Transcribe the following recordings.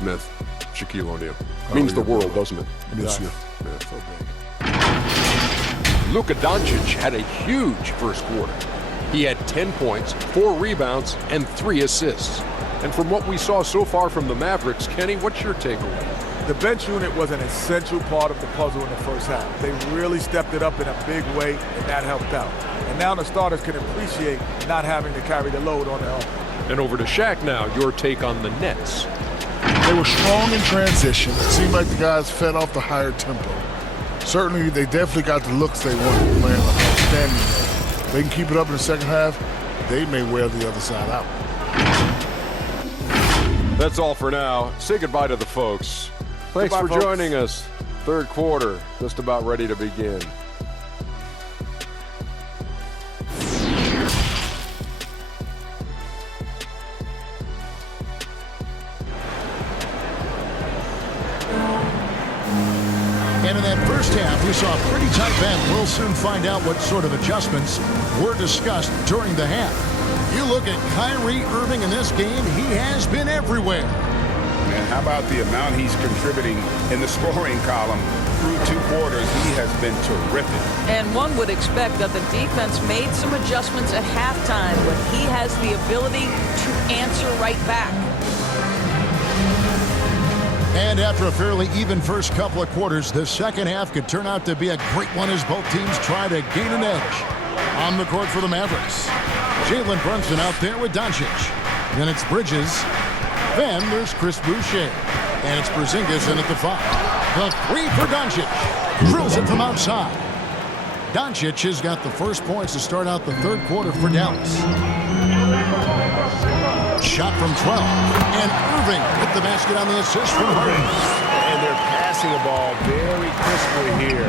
Smith, Shaquille O'Neal. Means the world, doesn't it? Miss you. Yeah, so big. Luka Doncic had a huge first quarter. He had 10 points, 4 rebounds, and 3 assists. And from what we saw so far from the Mavericks, Kenny, what's your takeaway? The bench unit was an essential part of the puzzle in the first half. They really stepped it up in a big way, and that helped out. And now the starters can appreciate not having to carry the load on their own. And over to Shaq now, your take on the Nets. They were strong in transition. It seemed like the guys fed off the higher tempo. Certainly, they definitely got the looks they wanted, playing outstanding. If they can keep it up in the second half, they may wear the other side out. That's all for now. Say goodbye to the folks. Thanks for joining us. Third quarter, just about ready to begin. And in that first half, we saw a pretty tight battle. We'll soon find out what sort of adjustments were discussed during the half. You look at Kyrie Irving in this game, he has been everywhere. And how about the amount he's contributing in the scoring column through 2 quarters? He has been terrific. And one would expect that the defense made some adjustments at halftime, but he has the ability to answer right back. And after a fairly even first couple of quarters, the second half could turn out to be a great one as both teams try to gain an edge. On the court for the Mavericks, Jalen Brunson out there with Doncic. Then it's Bridges. Then there's Chris Boucher. And it's Porzingis in at the 5. The 3 for Doncic. Drills it from outside. Doncic has got the first points to start out the third quarter for Dallas. Shot from 12. And Irving hit the basket on the assist from Harden. And they're passing the ball very crisply here.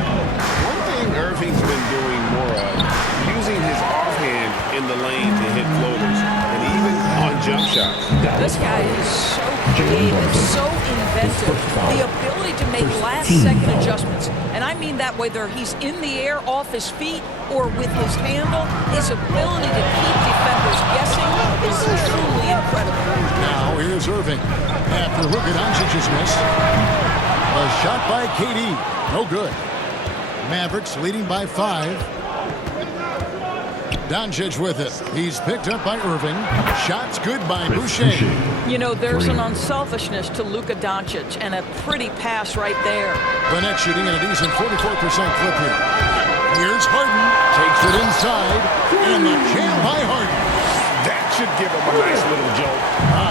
One thing Irving's been doing more of, using his offhand in the lane to hit floaters, and even on jump shots. This guy is so creative, so inventive. The ability to make last-second adjustments. And I mean that whether he's in the air off his feet or with his handle, his ability to keep defenders guessing is truly incredible. Now here's Irving. After Luka Doncic's miss. A shot by KD. No good. Mavericks leading by 5. Doncic with it. He's picked up by Irving. Shots good by Boucher. You know, there's an unselfishness to Luka Doncic and a pretty pass right there. The net shooting at a decent 44% clip here. Here's Harden. Takes it inside. And the jam by Harden. That should give him a nice little jolt.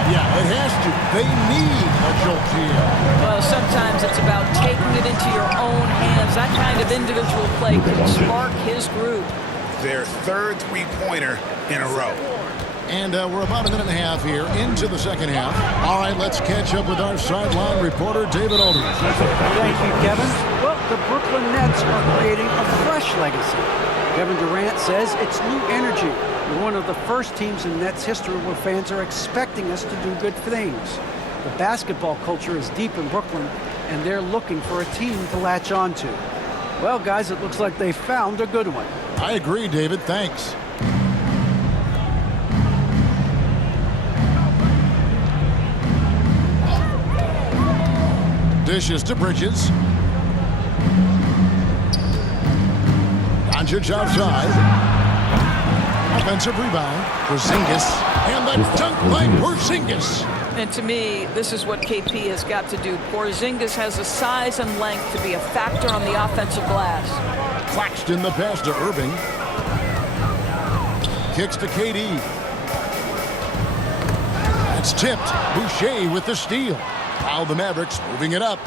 Yeah, it has to. They need a jolt here. Well, sometimes it's about taking it into your own hands. That kind of individual play can spark his groove. Their third three-pointer in a row. And we're about a minute and a half here into the second half. All right, let's catch up with our sideline reporter, David Aldridge. Thank you, Kevin. Well, the Brooklyn Nets are creating a fresh legacy. Kevin Durant says it's new energy. We're one of the first teams in Nets history where fans are expecting us to do good things. The basketball culture is deep in Brooklyn, and they're looking for a team to latch on to. Well, guys, it looks like they found a good one. I agree, David. Thanks. Dishes to Bridges. Doncic outside. Offensive rebound. Porzingis. And the dunk by Porzingis. And to me, this is what KP has got to do. Porzingis has the size and length to be a factor on the offensive glass. Claxton the pass to Irving. Kicks to KD. It's tipped. Boucher with the steal. Now the Mavericks moving it up.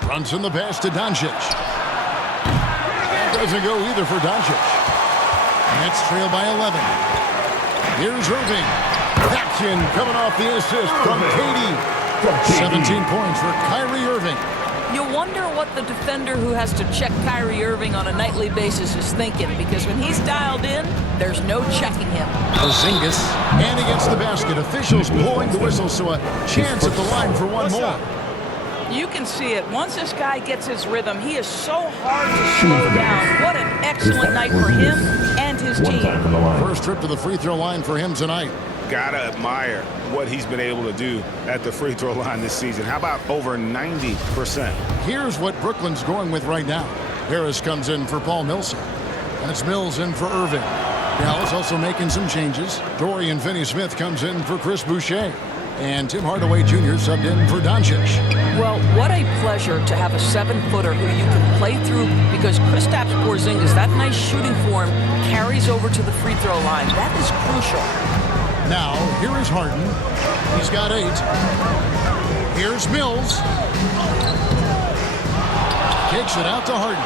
Brunson the pass to Doncic. That doesn't go either for Doncic. Nets trail by 11. Here's Irving. That's in, coming off the assist from KD. 17 points for Kyrie Irving. You wonder what the defender who has to check Kyrie Irving on a nightly basis is thinking, because when he's dialed in, there's no checking him. Porzingis, and against the basket. Officials blowing the whistle, so a chance at the line for one more. You can see it. Once this guy gets his rhythm, he is so hard to slow down. What an excellent night for him and his team. First trip to the free throw line for him tonight. Gotta admire what he's been able to do at the free throw line this season. How about over 90%? Here's what Brooklyn's going with right now. Harris comes in for Paul Millsap. And it's Mills in for Irving. Dallas also making some changes. Dorian Finney-Smith comes in for Chris Boucher. And Tim Hardaway Jr. subbed in for Doncic. Well, what a pleasure to have a 7-footer who you can play through, because Kristaps Porzingis, that nice shooting form, carries over to the free throw line. That is crucial. Now, here is Harden. He's got 8. Here's Mills. Takes it out to Harden.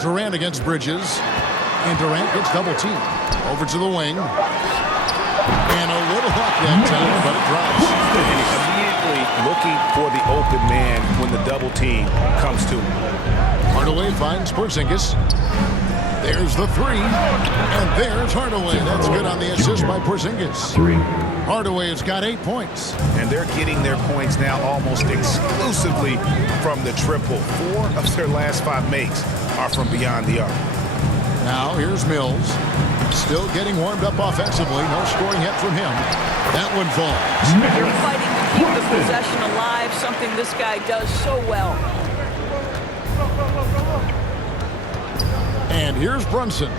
Durant against Bridges. And Durant gets double teamed. Over to the wing. And a little luck that time, but it drops. And he's immediately looking for the open man when the double team comes to him. Hardaway finds Porzingis. There's the 3. And there's Hardaway. That's good on the assist by Porzingis. Hardaway has got 8 points. And they're getting their points now almost exclusively from the triple. 4 of their last 5 makes are from beyond the arc. Now here's Mills. Still getting warmed up offensively. No scoring yet from him. That one falls. You're fighting to keep the possession alive, something this guy does so well. And here's Brunson.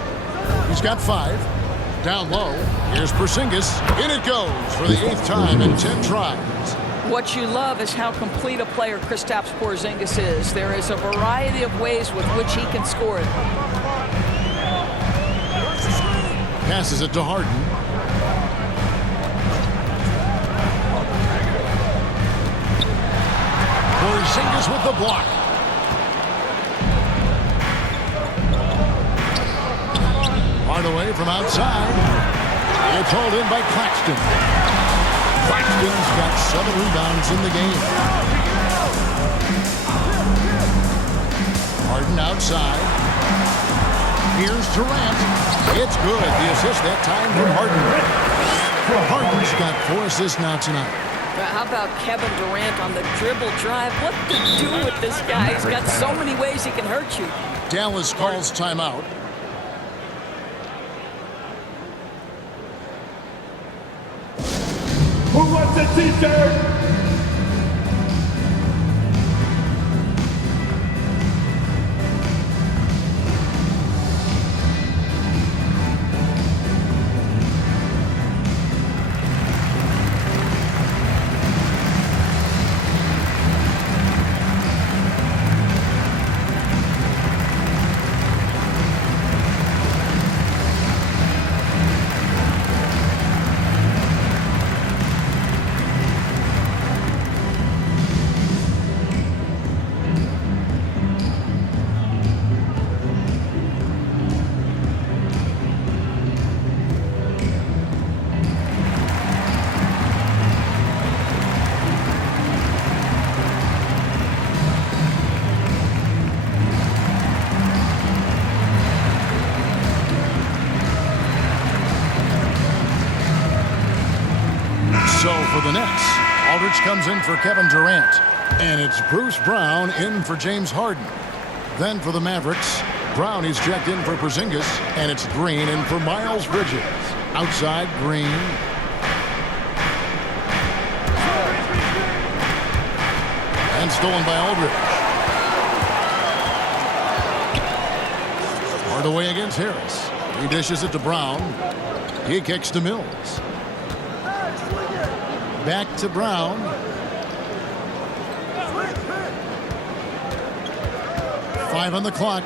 He's got 5. Down low. Here's Porzingis. In it goes for the 8th time in 10 tries. What you love is how complete a player Kristaps Porzingis is. There is a variety of ways with which he can score it. Passes it to Harden. Porzingis with the block. Hardaway from outside. It's hauled in by Claxton. Claxton's got 7 rebounds in the game. Harden outside. Here's Durant. It's good. The assist that time from Harden. Harden's got 4 assists now tonight. How about Kevin Durant on the dribble drive? What to do with this guy? He's got so many ways he can hurt you. Dallas calls timeout. Who wants a t-shirt? So for the Nets, Aldridge comes in for Kevin Durant. And it's Bruce Brown in for James Harden. Then for the Mavericks, Brown is checked in for Porzingis. And it's Green in for Miles Bridges. Outside, Green. And stolen by Aldridge. Hardaway against Harris. He dishes it to Brown. He kicks to Mills. Back to Brown. Five on the clock.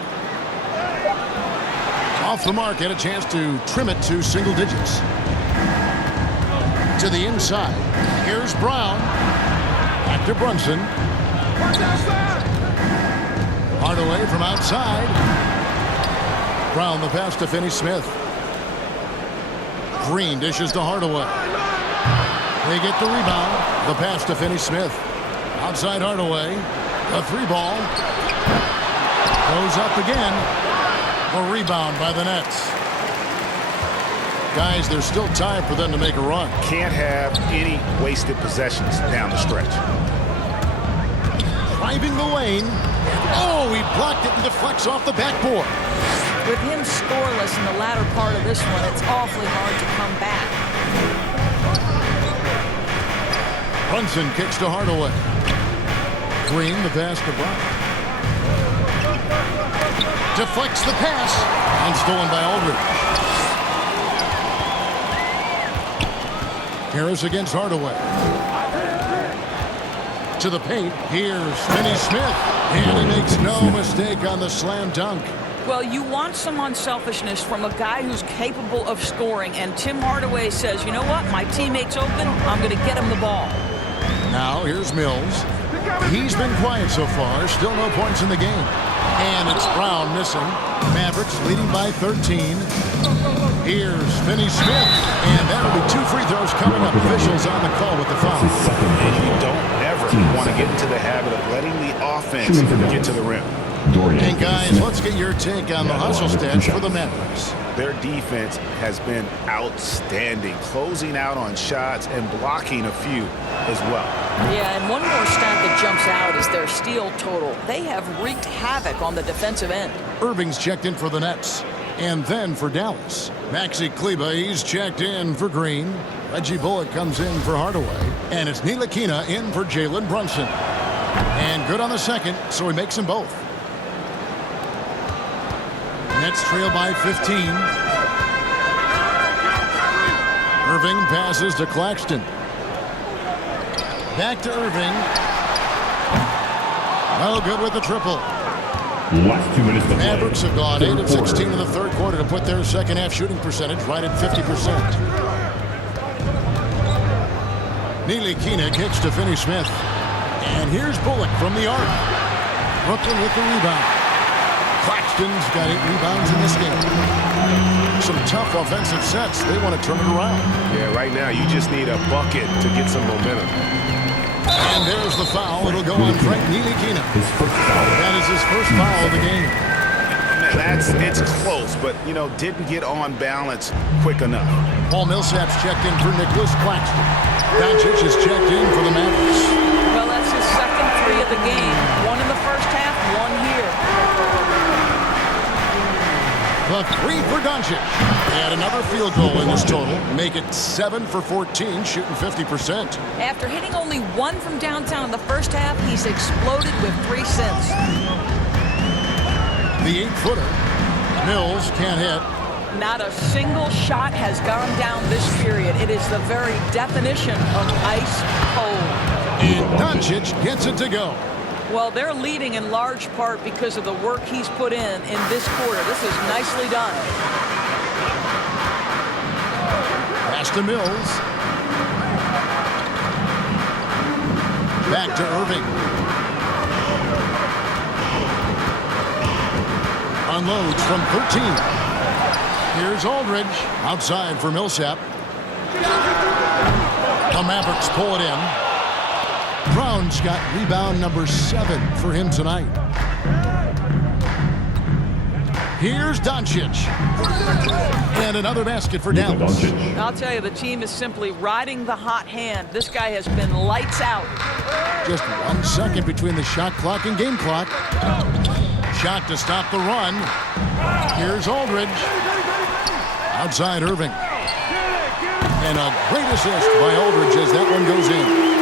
Off the mark, had a chance to trim it to single digits. To the inside. Here's Brown. Back to Brunson. Hardaway from outside. Brown the pass to Finney-Smith. Green dishes to Hardaway. They get the rebound. The pass to Finney-Smith. Outside Hardaway. The 3-ball. Goes up again. A rebound by the Nets. Guys, there's still time for them to make a run. Can't have any wasted possessions down the stretch. Driving the lane. Oh, he blocked it and deflects off the backboard. With him scoreless in the latter part of this one, it's awfully hard to come back. Brunson kicks to Hardaway. Green, the pass to Brown. Deflects the pass and stolen by Aldridge. Harris against Hardaway. To the paint. Here's Finney Smith. And he makes no mistake on the slam dunk. Well, you want some unselfishness from a guy who's capable of scoring. And Tim Hardaway says, you know what? My teammate's open. I'm going to get him the ball. Now, here's Mills. He's been quiet so far. Still no points in the game. And it's Brown missing. Mavericks leading by 13. Here's Finney Smith. And that'll be 2 free throws coming up. Officials on the call with the foul. And you don't ever want to get into the habit of letting the offense get to the rim. And guys, let's get your take on the hustle stats for the Mavericks. Their defense has been outstanding, closing out on shots and blocking a few as well. Yeah, and one more stat that jumps out is their steal total. They have wreaked havoc on the defensive end. Irving's checked in for the Nets. And then for Dallas, Maxi Kleber, he's checked in for Green. Reggie Bullock comes in for Hardaway. And it's Ntilikina in for Jalen Brunson. And good on the second, so he makes them both. Nets trail by 15. Irving passes to Claxton. Back to Irving. No good with the triple. Last 2 minutes to play. Mavericks have gone 8 of 16 in the third quarter to put their second half shooting percentage right at 50%. Ntilikina kicks to Finney Smith. And here's Bullock from the arc. Brooklyn with the rebound. Claxton's got 8 rebounds in this game. Some tough offensive sets. They want to turn it around. Yeah, right now you just need a bucket to get some momentum. And there's the foul. It'll go on Frank Ntilikina. That is his first foul of the game. It's close, but, you know, didn't get on balance quick enough. Paul Millsap's checked in for Nicholas Claxton. Doncic is checked in for the Mavericks. Well, that's his second 3 of the game. 1 in the first half, 1 here. The 3 for Doncic. And another field goal in this total. Make it 7 for 14, shooting 50%. After hitting only 1 from downtown in the first half, he's exploded with 3 since. The 8-footer. Mills can't hit. Not a single shot has gone down this period. It is the very definition of ice cold. And Doncic gets it to go. Well, they're leading in large part because of the work he's put in this quarter. This is nicely done. Pass to Mills. Back to Irving. Unloads from 13. Here's Aldridge. Outside for Millsap. The Mavericks pull it in. Brown's got rebound number 7 for him tonight. Here's Doncic. And another basket for Dallas. I'll tell you, the team is simply riding the hot hand. This guy has been lights out. Just 1 second between the shot clock and game clock. Shot to stop the run. Here's Aldridge. Outside Irving. And a great assist by Aldridge as that one goes in.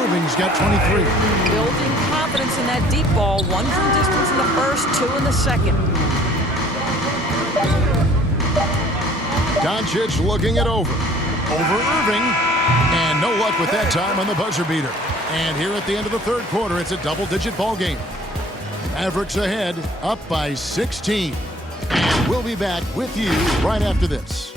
Irving's got 23. Building confidence in that deep ball. 1 from distance in the first, 2 in the second. Doncic looking it over. Over Irving. And no luck with that time on the buzzer beater. And here at the end of the third quarter, it's a double-digit ball game. Mavericks ahead, up by 16. And we'll be back with you right after this.